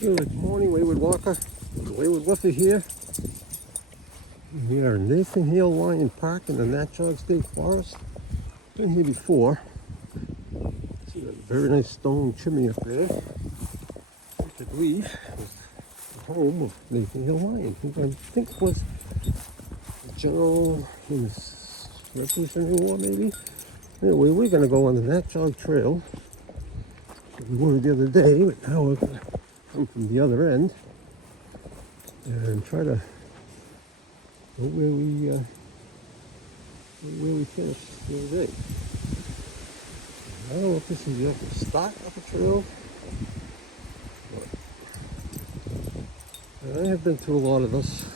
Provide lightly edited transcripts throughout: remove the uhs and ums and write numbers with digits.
Good morning, Wayward Walker. Wayward Woofer here. We are in Nathan Hale Lion Park in the Natchaug State Forest. Been here before. See that very nice stone chimney up there, which I believe is the home of Nathan Hale Lion, who I think was a general in the Revolutionary War, maybe. Anyway, we're going to go on the Natchaug Trail. We were the other day, but now we're going to come from the other end and try to go where we finished the other day. I don't know if this is the actual start of the trail, but I have been to a lot of this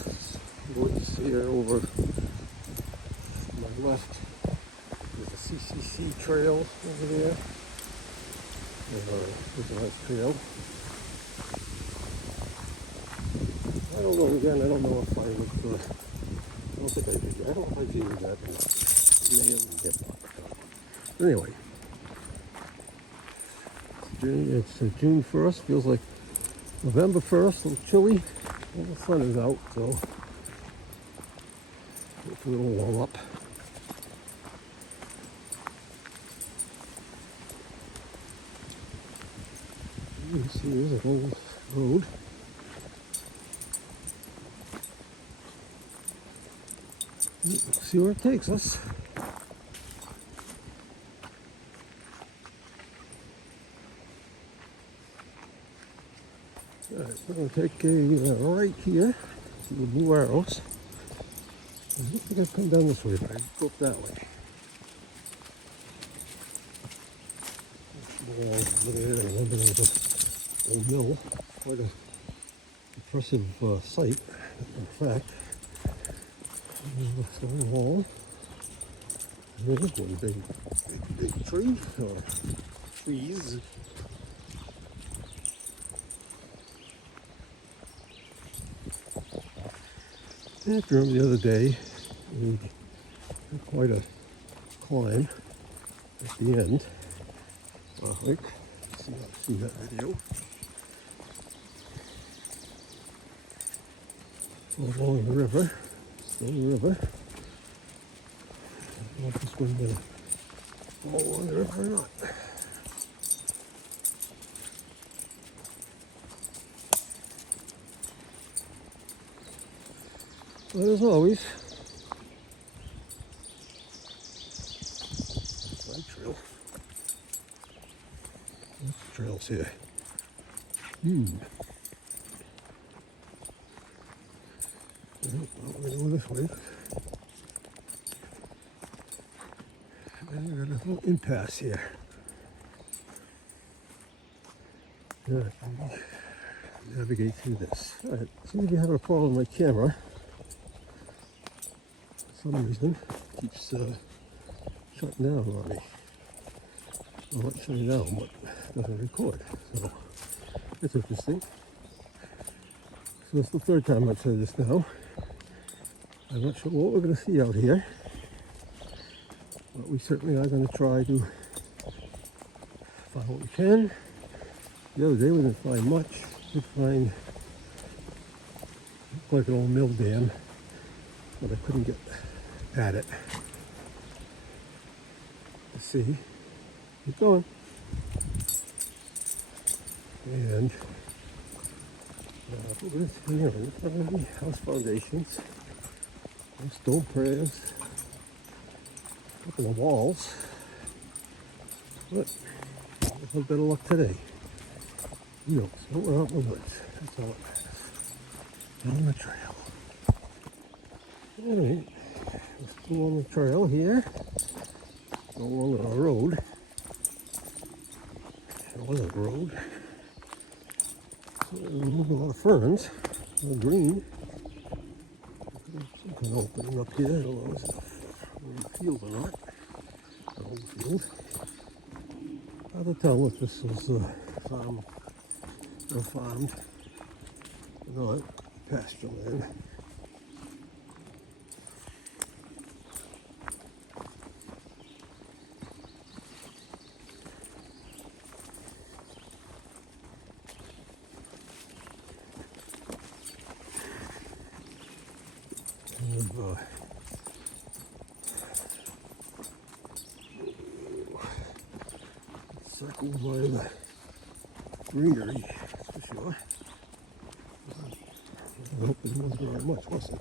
woods here over my left. There's a CCC trail over there. There's a nice trail. I don't know, again, I don't know if I would, I don't think I did. I don't know if I did that. May have been blocked. Anyway, it's June 1st, feels like November 1st, a little chilly. Well, the sun is out, so hopefully it'll warm up. You can see there's a little road. See where it takes us. Alright, we're going to take a right here to the blue arrows. I don't think I've come down this way, but I go up that way. Look at it, a little bit of a mill. Quite a impressive sight, in fact. There's a stone wall. There's one big tree, or trees. And if you remember the other day, we had quite a climb at the end. I think. See that video. Along the river. Stone River. I don't know if this one's going to fall along the river or not. But as always, side trail. Lots of trails here. We're going to go this way. And we've got a little impasse here. Navigate through this. Alright, seems to be having a problem with my camera. For some reason, it keeps shutting down on me. Well, not shutting down, but it doesn't record. So, it's interesting. So it's the third time I've said this now. I'm not sure what we're going to see out here, but we certainly are going to try to find what we can. The other day we didn't find much. We did find like an old mill dam, but I couldn't get at it. Let's see. Keep going. And we're going to see here, house foundations. Stone prayers, a couple of walls, but a little bit of luck today. You know, so we're out in the woods. That's all it matters. On the trail. Alright, let's go on the trail here. Go along our road. It wasn't a road. So a lot of ferns, a little green. Something opening up here. I don't know if it's a field or not. An old field. Hard to tell if this was farmed or not. Pasture land. circled by the greenery, that's for sure. I hope it wasn't very much, was it?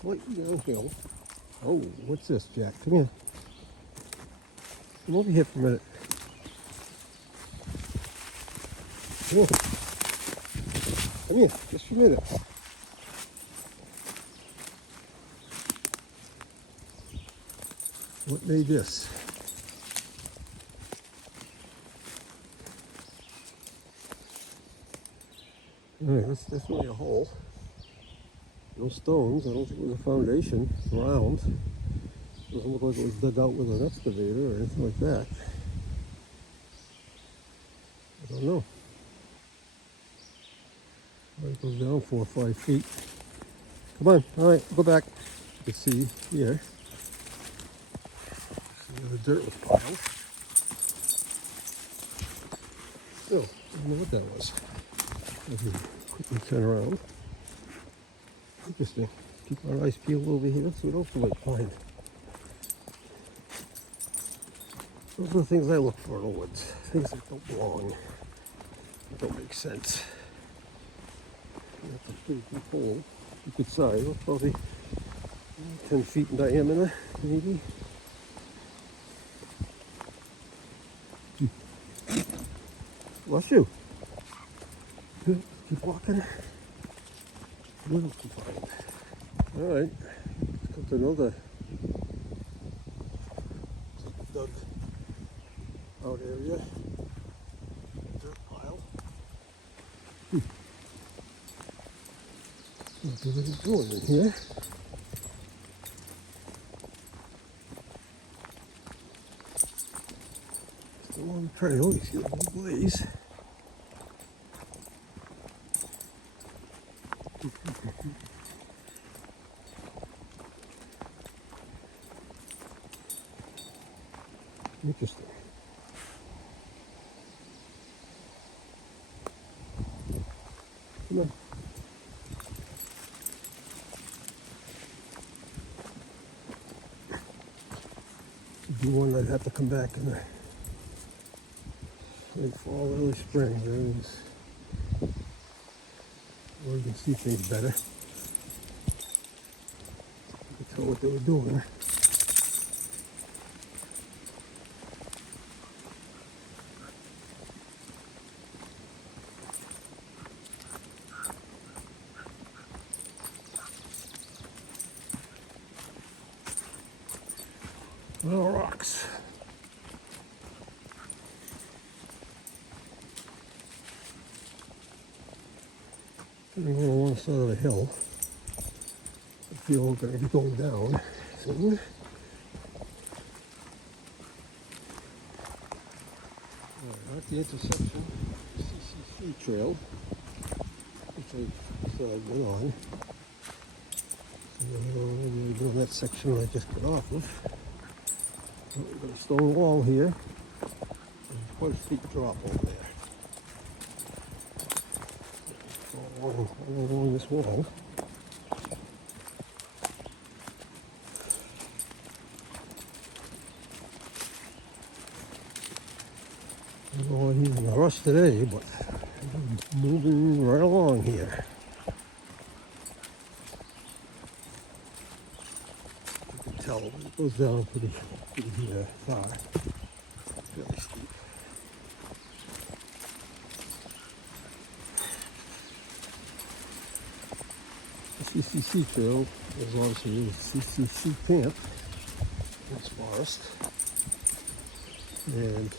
Slightly downhill. Oh, what's this, Jack? Come here. Come over here for a minute. Come on. Come here, just for a minute. What made this? Alright, that's definitely a hole. No stones. I don't think it was a foundation. Round. Doesn't look like it was dug out with an excavator or anything like that. I don't know. It goes down 4 or 5 feet. Come on. Alright, go back. You can see here. See where the dirt was piled. Still, I don't know what that was. Let me quickly turn around. Interesting. Keep our eyes peeled over here so we don't have to find. Those are the things I look for in the woods. Things that don't belong. That don't make sense. That's a pretty deep hole. You could size. It's probably 10 feet in diameter, maybe. Bless you. Good. Keep walking. What else to find? Alright. Let's go to another dug out area. Dirt pile. What are they doing in here? Still on the trail. You see the little blaze. Interesting. Come on. To do one, I'd have to come back in the late fall, early spring. Where you can see things better. You can tell what they were doing. Little rocks. Sitting on one side of the hill. I feel we're going to be going down soon. At the intersection of the CCC trail, which I went on. So we're doing that section I just got off of. We've got a stone wall here. There's quite a steep drop over there. So along this wall. Well, he's in a rush today, but he's moving right along here. You can tell it goes down pretty far. Fairly steep. The CCC trail is obviously the CCC camp in this forest. And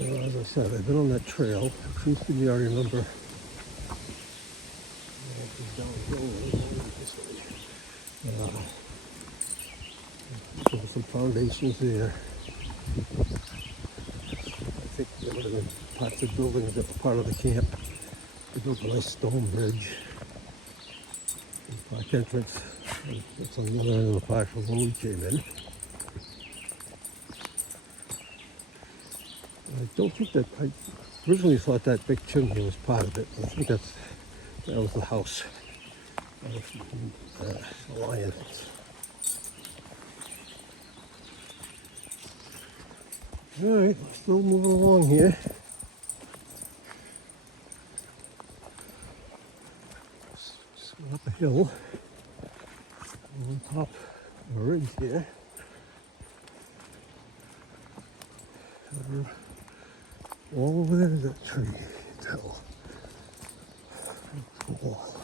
as I said, I've been on that trail. It seems to me I remember downhill there were some foundations there. I think there would have been parts of buildings that were part of the camp. They built a nice stone bridge. The park entrance. It's on the other end of the park from where we came in. I don't think that, I originally thought that big chimney was part of it. I think that's That was the house. That was the lion. Alright, still moving along here. Just went up a hill. On top of a ridge here. All over there is that tree, you can tell. The wall.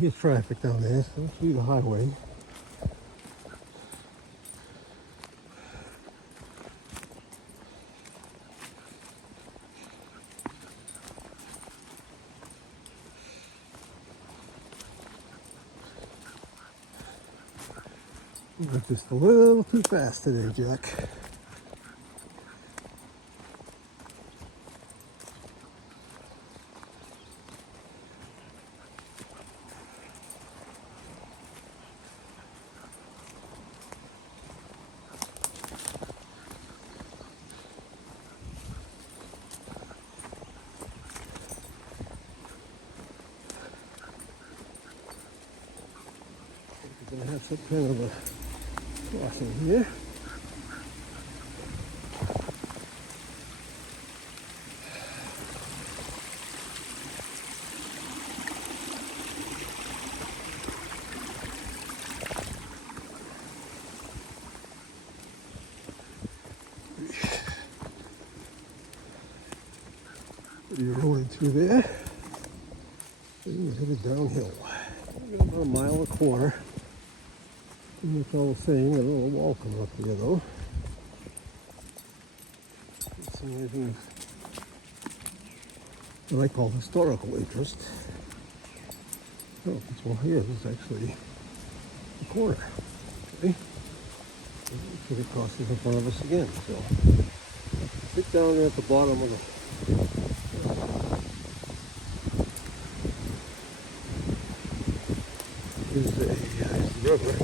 Here's traffic down there, so let's be the highway. You went just a little too fast today, Jack. We're going to have some kind of a crossing here. You're rolling through there, and you're headed downhill. You're about a mile and a quarter. And it's all the same, a little wall coming up here though. Can't see anything that I call historical interest. Oh, this one here is actually the corner. Okay. It crosses in front of us again. So sit down there at the bottom of the is the river.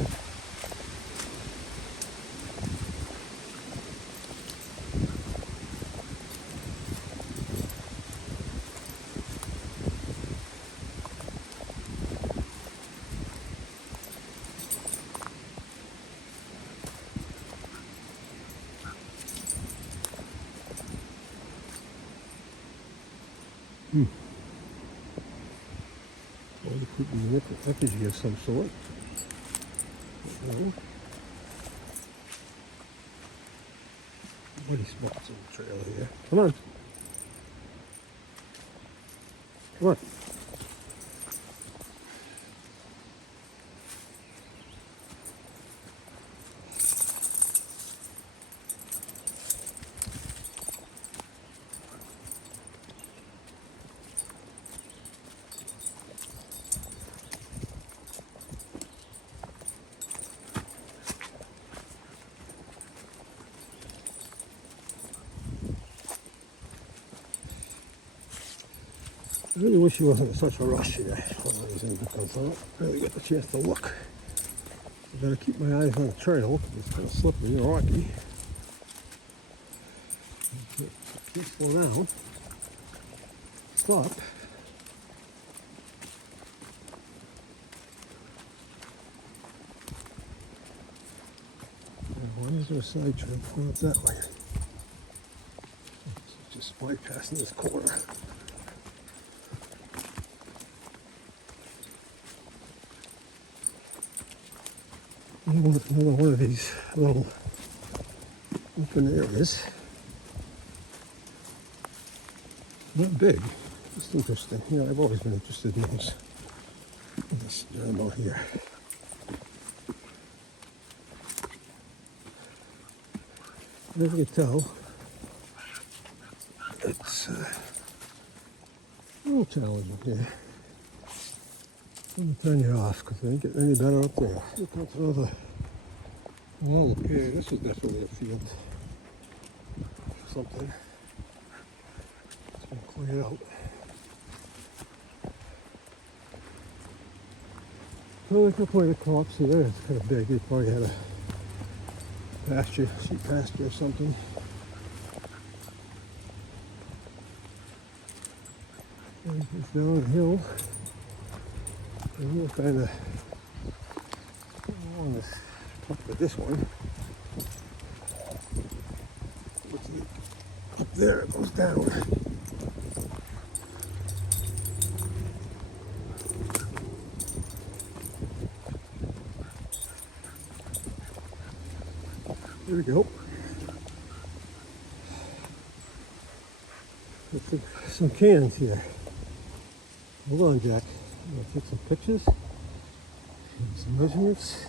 Or there could be an effigy of some sort. Muddy spots on the trail here. Come on. Come on. I really wish he wasn't in such a rush here because I don't really get the chance to look. I gotta keep my eyes on the trail because it's kind of slippery and rocky. Please slow down. Stop. Why is there a side trail going up that way? Just bypassing this corner. Another one of these little open areas. Not big, just interesting. You know, I've always been interested in those. This animal here. As you can tell, it's a little challenging here. I'm going to turn you off because it ain't getting any better up there. Look at another wall up here. This is definitely a field. Something. It's been cleared out. So they could play the crops here. It's kind of big. They probably had a pasture, sheep pasture or something. And it's down the hill. And we'll kind of on this top of this one. Up there it goes down. There we go. Let's take some cans here. Hold on, Jack. I'm going to take some pictures, some measurements.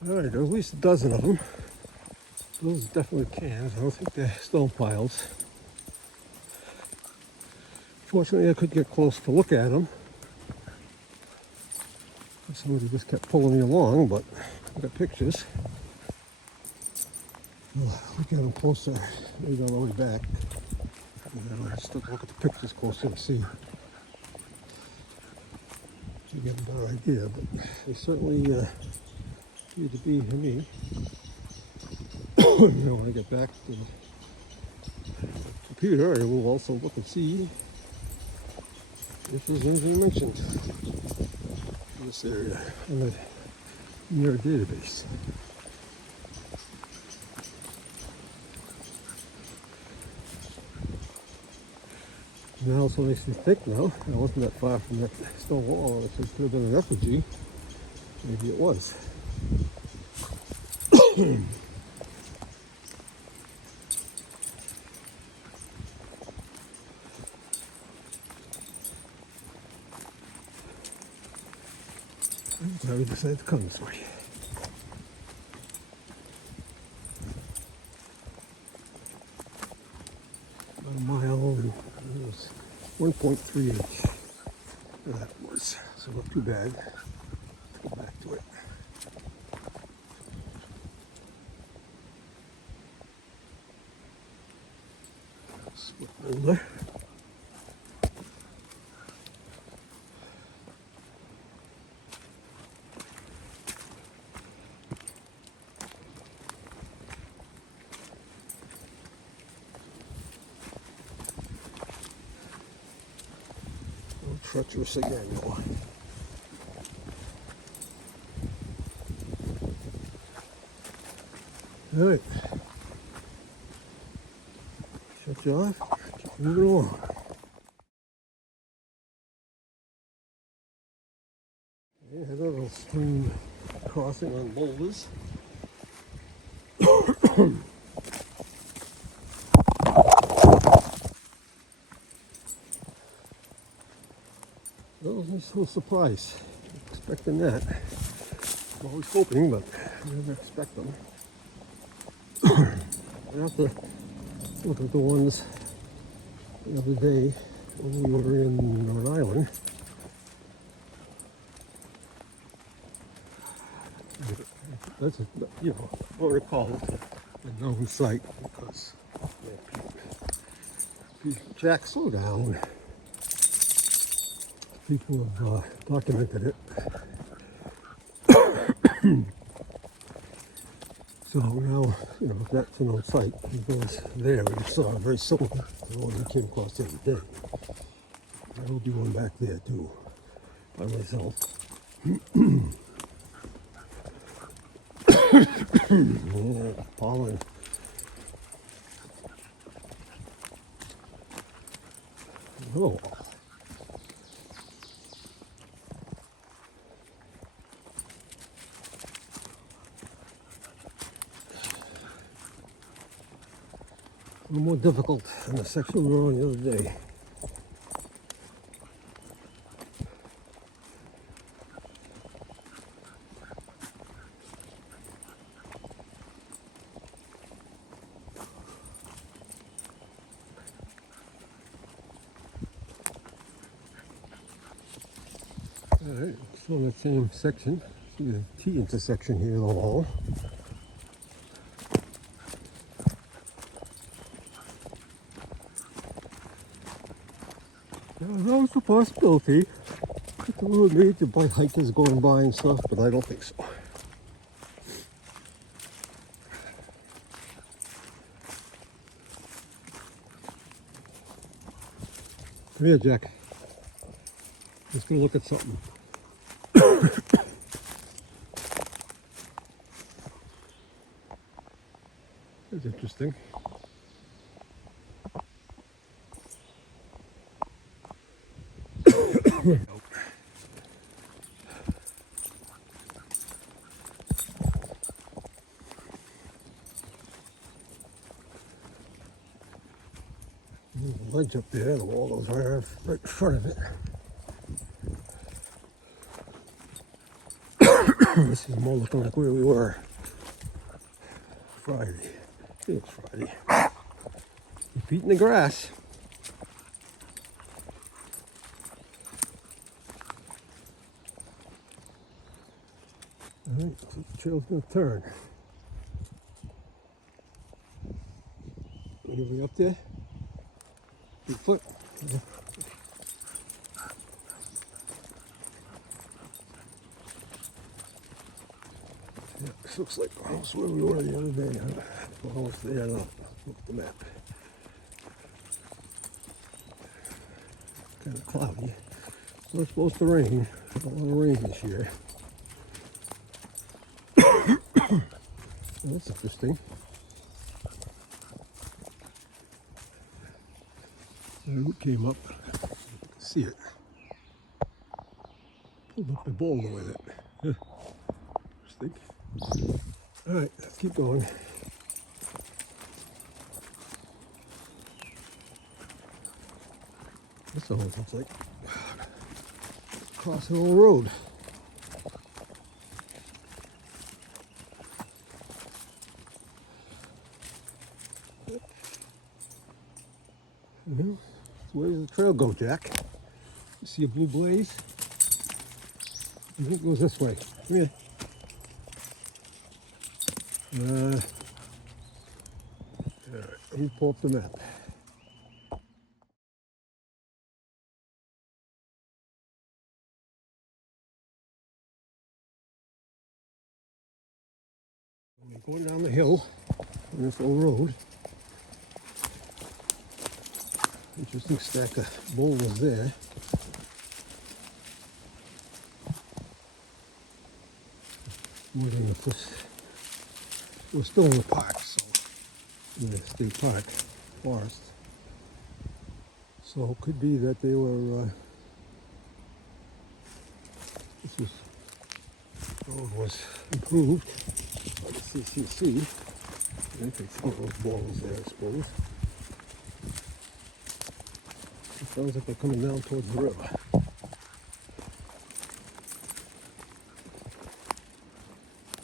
All right, there's at least a dozen of them. Those are definitely cans. I don't think they're stone piles. Fortunately, I could get close to look at them. Somebody just kept pulling me along, but I got pictures. We'll look at them closer, maybe on the way back. And then I'll just look at the pictures closer to see. To get a better idea, but they certainly appear to be to me. When I get back to the computer, I will also look and see if there's anything mentioned in this area in the near database. Now also makes me think now, I wasn't that far from that stone wall. If it could have been an effigy, maybe it was. So we decided to come this way. About a mile and it was 1.3 inch. That was, so not too bad. Let's go back to it. Split ruler. Treacherous again, though. All right. Shut you off. Keep moving along. Yeah, had a little stream crossing on boulders. That was a nice little surprise. Expecting that. I'm always hoping, but I never expect them. I have to look at the ones the other day when we were in Rhode Island. That's I recall it a known site because Jack, slow down. People have documented it. So now, if that's an old site, because there we saw very similar to the one we came across the other day. There will be one back there too, by myself. Yeah, pollen. Oh. A little more difficult than the section we were on the other day. Alright, still in that same section. See the T intersection here on the wall. There's always a possibility that the road made by hikers going by and stuff, but I don't think so. Come here, Jack. Let's go look at something. That's interesting. There's a ledge up there, the wall goes right in front of it. This is more looking like where we were Friday. I think it's Friday. Keep eating the grass. Alright, so the trail's gonna turn. Anybody up there? Bigfoot? Yeah. Yeah, this looks like almost where we were the other day. Huh? Almost there. Look at the map. Kind of cloudy. So it's supposed to rain. A lot of rain this year. Well, that's interesting. The root came up. You can see it. Pulled up the boulder with it. Yeah. Interesting. Alright, let's keep going. This almost looks like crossing a road. Where does the trail go, Jack? You see a blue blaze? I think it goes this way. Come here. Alright, let me pull up the map. We're going down the hill on this old road. Interesting stack of boulders there. More than the we're still in the park, so in the state park, forest. So it could be that they were. This road was improved by the CCC. I think some of those boulders there, I suppose. It sounds like they're coming down towards the river.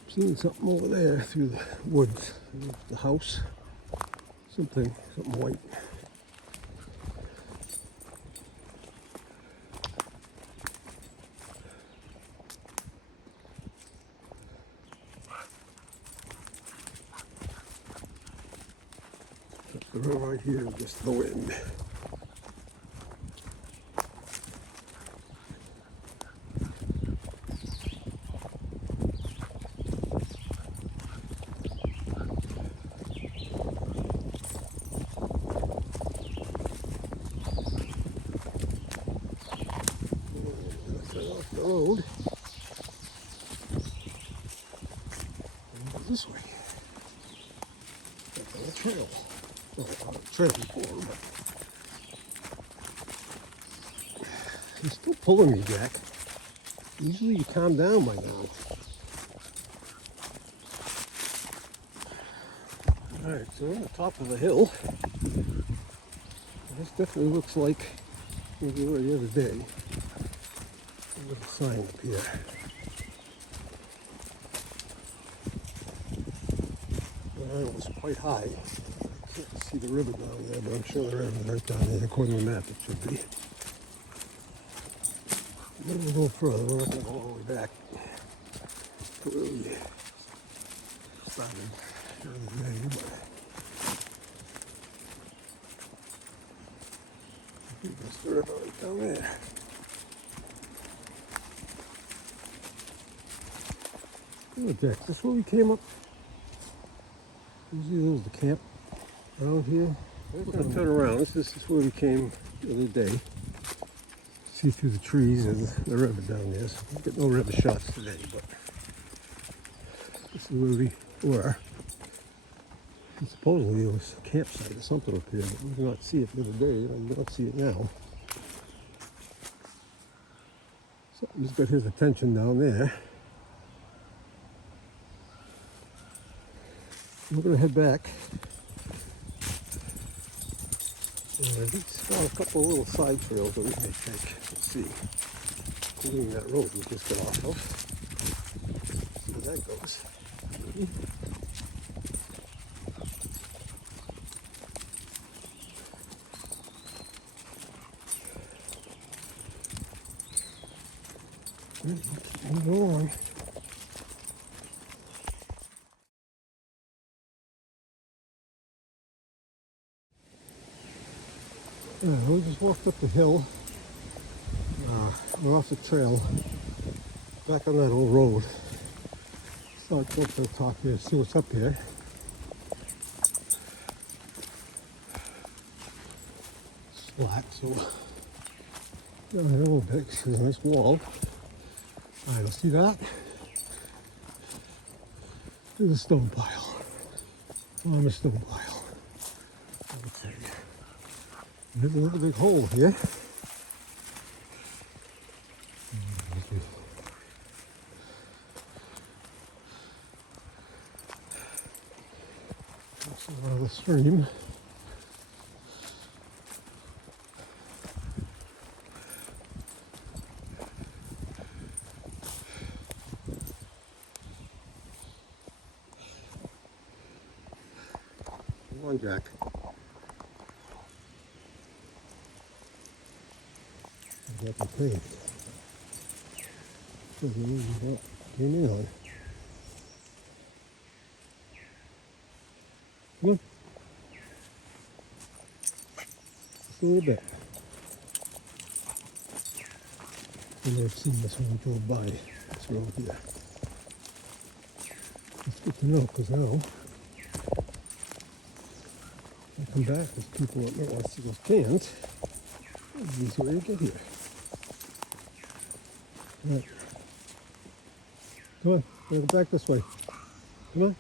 Seeing something over there through the woods. The house. Something white. The river right here, just the wind. Off the road. on a trail. Well, on a trail before, but he's still pulling me, Jack. Usually you calm down by now. Alright, so we're on the top of the hill. This definitely looks like where we were the other day. A little sign up here. It was quite high. I can't see the river down there, but I'm sure the river's right down there. According to the map, it should be. Then we'll go further. We're not going to go all the way back to where we started the other day, but I think that's the river right down there. Oh, Jack, is this where we came up? Usually there was the camp around here. We're going to turn around. This is where we came the other day. See through the trees and the river down there. So we get no river shots today, but this is where we were. And supposedly there was a campsite or something up here, but we did not see it the other day, and we don't see it now. Something's got his attention down there. We're going to head back. And I think it's got a couple of little side trails that we may take. Let's see. Including that road we just got off of. See where that goes. Move along. We just walked up the hill. We're off the trail. Back on that old road. So I'd go up to the top here, see what's up here. It's flat, so down here a little bit. There's a nice wall. Alright, let's see that. There's a stone pile. On a stone pile. Okay. There's a little big hole here. That's a lot of the stream. Come on, Jack. Got the thing. Came in on. Come on. Just a little bit. You may have seen this when we drove by this road here. It's good to know because now I come back, there's people that might want to see those cans. It's the easy way to get here. Right. Come on, we're going back this way. Come on.